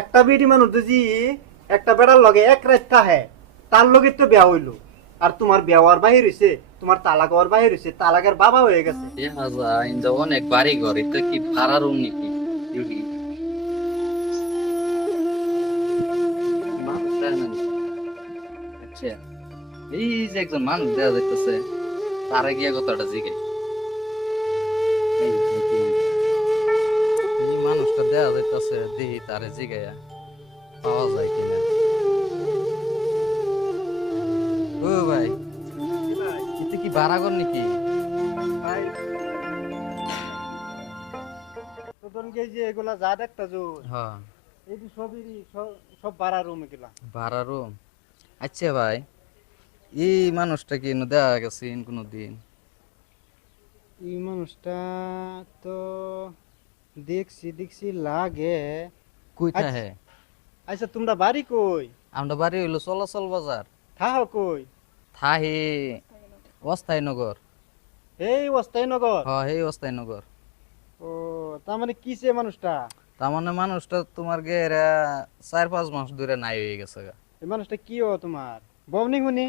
একটা বিডি মানুষ যদি একটা বেড়ার লগে এক রাত থাহে তার লগে তো বিয়া হইলো আর তোমার বিয়া হওয়ার বাহির হইছে তোমার তালাক হওয়ার বাহির হইছে তালাকের বাবা হয়ে গেছে। ইন্দা অনেক বাড়ি ঘর এটা কি ভাড়া রুম নাকি? ইউরি। মানুষ দেয় না নি? আচ্ছা, এই যে একজন মানুষ দেওয়া যাইতেছে তারা গিয়া কথাটা জিগে এই মানুষটা দেওয়া যাইতেছে দেখি তারে জিগাইয়া পাওয়া যায় কিনা। ও ভাই, এটা কি ভাড়া ঘর নাকি? ভাই তোদেরকে যে এগুলা যা দেখতা জো হ্যাঁ, এই যে সবই সব ভাড়া রুম এগুলা। ভাড়া রুম। আচ্ছা ভাই, এই মানুষটা কি দেওয়া গেছে কোনো দিন? এই মানুষটা তো দেখছি দেখছি লাগে। কই আচ্ছা থাকে? আচ্ছা, তোমরা বাড়ি কই? আমরা বাড়ি হইলো চলাচল বাজার। থাহ কই? থাহি অস্থায়ী নগর। এই অস্থায়ীনগর। হ্যাঁ, এই অস্থায়ী নগর। ও, তার মানে কিসে মানুষটা? তার মানে মানুষটা তোমার গেরা 4-5 মাস ধরে নাই হয়ে গেছে গা। এই মানুষটা কি ও তোমার? বমনি শুনি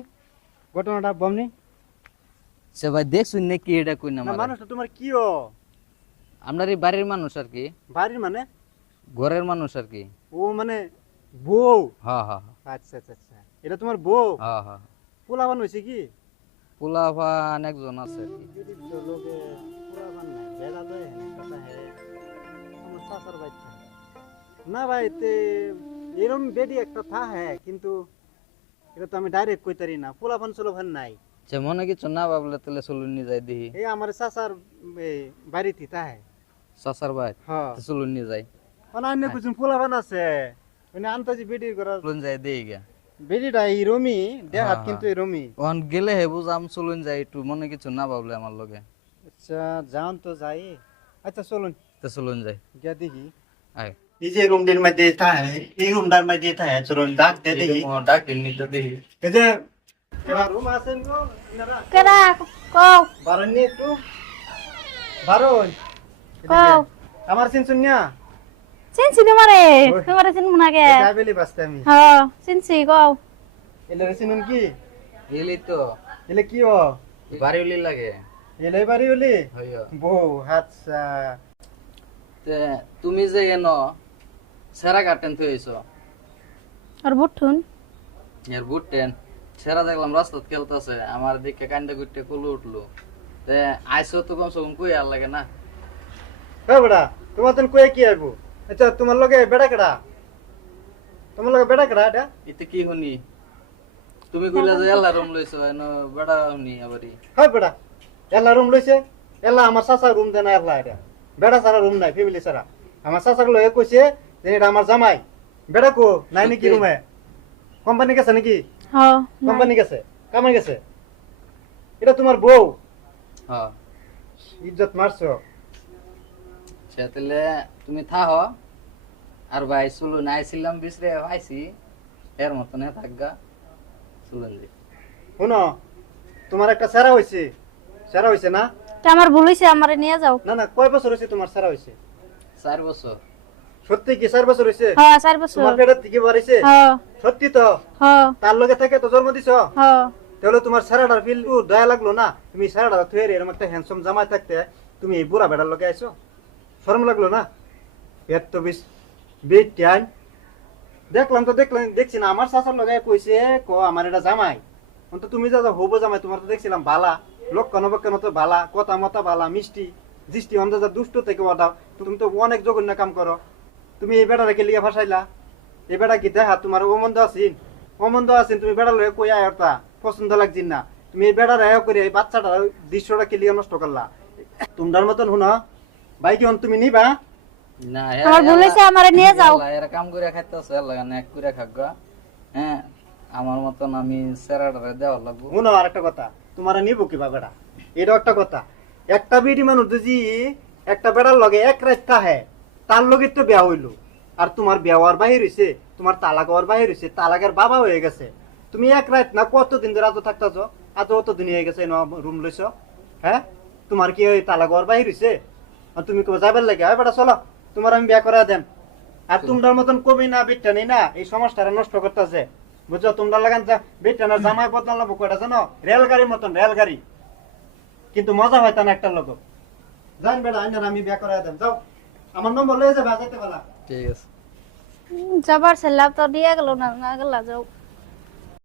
ঘটনাটা বমনি। সে ভাই দেখছুন নাকি এটা কই না না, মারে? মানুষটা তোমার কি ও? আপনার এই বাড়ির মানুষ আর কি, বাড়ির মানে? ঘরের মানুষ আর কি। ও মানে বউ? হ্যাঁ হ্যাঁ আচ্ছা আচ্ছা আচ্ছা, এটা তোমার বউ? হ্যাঁ হ্যাঁ। পোলাবান হয়েছে কি? পোলাপান একজন আছে আর কি। যদি তো লোকে পোলাবান নাই বেড়া দেয় কথা হে আমার চাচার বাচ্চা না ভাই তে এরম বেডি একটা থা হ্যাঁ, কিন্তু এটা তো আমি ডাইরেক্ট কইতারি না। পোলাবান চোলাবান নাই। সে মনে কিছু না ভাবলে তাহলে চলুন নিয়ে যাই দেখি। এই আমার চাচার বাড়িতে তা হ্যাঁ। চাচার ভাই হ্যাঁ, চলুন নিয়ে যাই। অন্য কিছু পোলাবান আছে মানে আন্তাজি বেডির করা। চলুন যাই দেখি গা। বেডিটা এই রমি দেহাত হ্যাঁ, কিন্তু এই রমি। ওখান গেলে হে বুঝাম, চলুন যাই একটু মনে কিছু না ভাবলে আমার লগে। আচ্ছা যান তো যাই। আচ্ছা চলুন তো চলুন যাই। গিয়া দেখি। আয় এই যে রুমটির মধ্যে থাকে এই রুমটার মধ্যে থাকে চলুন ডাকতে দেখি। ডাক দিন নিতে দেখি। এই যে এবার রুম আছেন গো আপনারা? কেডা কও বারণ নি একটু বারণ। কও আমার চিনছুন না? চিনছি তোমারে ওই। তোমারে চিনব না কে? যাবেলি বাসতে আমি। হ্যাঁ চিনছি কও এলে চিনুন কি? এলি তো এলে কি ও? বাড়ি উলি লাগে। এলে বাড়ি হলি হইয়া। বউ। আচ্ছা তে তুমি যে এনো সেরা গার্টেন থইছ আর বুটুন এর বুটটেন সেরা দেখলাম রাস্তাত খেলতেছে, আমার দিকে কান্দা গুটে কলু উঠলো। তে আইসো তো কমসে কম কই আর লাগে না? হ্যাঁ বেড়া, তোমার তো কয়ে কি আইবো? আচ্ছা তোমার লগে বেড়া কেডা? তোমার লগে বেড়া কেডা এটা? এতে কি শুনি তুমি কইলা যে এলা রুম লইছো এনো বেড়া শুনি আবারই। হয় বেড়া, এলা রুম লইছে। এলা আমার চাচার রুম দেনা এলা এটা। বেড়া ছাড়া রুম নাই, ফ্যামিলি ছাড়া। আমার চাচার লগে কইছে যে এটা আমার জামাই। বেড়া কো নাই নাকি রুমে? কোম্পানি গেছে নাকি? হ্যাঁ কোম্পানি গেছে, কামাই গেছে। এটা তোমার বউ। হ্যাঁ, ইজ্জত মারছো। সেতলে তুমি থাহ। আর ভাই চলুন আইছিলাম বিচরে আইছি এর মতনে থাকগা। চলুন জি। শুনো, তোমার একটা সেরা হইছে। সেরা হইছে না? তা আমার ভুল হইছে আমারে নিয়ে যাও। না না, কয় বছর হইছে তোমার সেরা হইছে? 4 বছর। সত্যি কি 4 বছর হইছে? হ্যাঁ 4 বছর। তোমার পেটের থেকে বাড়িছে? হ্যাঁ সত্যি তো? হ্যাঁ তার লগে থেকে তো জন্ম দিছো। হ্যাঁ তাহলে তোমার সেরাটার ফিল দয়া লাগলো না? তুমি সেরাটা থুয়ে এরকম একটা হ্যান্ডসাম জামাই থাকতে তুমি এই বুড়া বেড়ার লগে আইছো? শরম লাগলো না? পেট তো বেট টাইম দেখলাম তো দেখছি না আমার শাশুর লগে কইছে কো আমার এটা জামাই। অন্ত তুমি যা যা হবো জামাই তোমার তো দেখছিলাম বালা লক্ষণ বক্ষণ তো বালা, কথা মতা বালা, মিষ্টি দৃষ্টি অন্তত দুষ্ট থেকে বাদাও। তুমি তো অনেক জঘন্য কাম করো। তুমি এই বেড়া রেখে লিয়া ফাঁসাইলা। এই বেড়া কি দেখা তোমার অমন্দ আছিন? অমন্দ আছিন তুমি বেড়া লয়ে কই আয়তা পছন্দ লাগছিন না। তুমি এই বেড়া রায় করে এই বাচ্চাটার দৃশ্যটা কি লিয়া নষ্ট করলা। তোমার মতন শুনো ভাই কি তুমি নিবা? না আমার ভুল হইছে আমারে নিয়ে যাও। এরা কাম করে খাইতেছে লাগা না এক করে খাগা। হ্যাঁ, আমার মতন আমি সেরাডারে দেওয়া লাগবো। শুনো আর একটা কথা, তোমার নিব কিবা বেড়া? এটা একটা কথা। একটা বিডি মানুষ যদি একটা বেড়ার লগে এক রাত থাহে তার লগে তো বিয়া হইলো আর তোমার বিয়া হওয়ার বাহির হইছে তোমার তালাক হওয়ার বাহির হইছে তালাকের বাবা হয়ে গেছে। তুমি এক রাত না কতদিন ধরে আজ থাকতেছ? আজ অতদিন হয়ে গেছে রুম লইছ। হ্যাঁ, তোমার কি ওই তালাক হওয়ার বাহির হইছে? আর তুমি যাবার লাগে বেটা চলো তোমার আমি বিয়া করা দেন। আর তোমরার মতন কবি না বিটটা নেই না এই সমাজটারে নষ্ট করতেছে বুঝছো তোমরা লাগান বিটটা না জামাই বদল লাগবো কয়টা জানো রেলগাড়ির মতন রেলগাড়ি কিন্তু মজা হয়তো না একটা লোক জান বেড়া আইনার আমি বিয়া করাই দেন যাও আমার নম্বর লয়ে যাবে আজাইতে বেলা ঠিক আছে যাবার ছেলে তো দিয়ে গেল না না গেলা যাও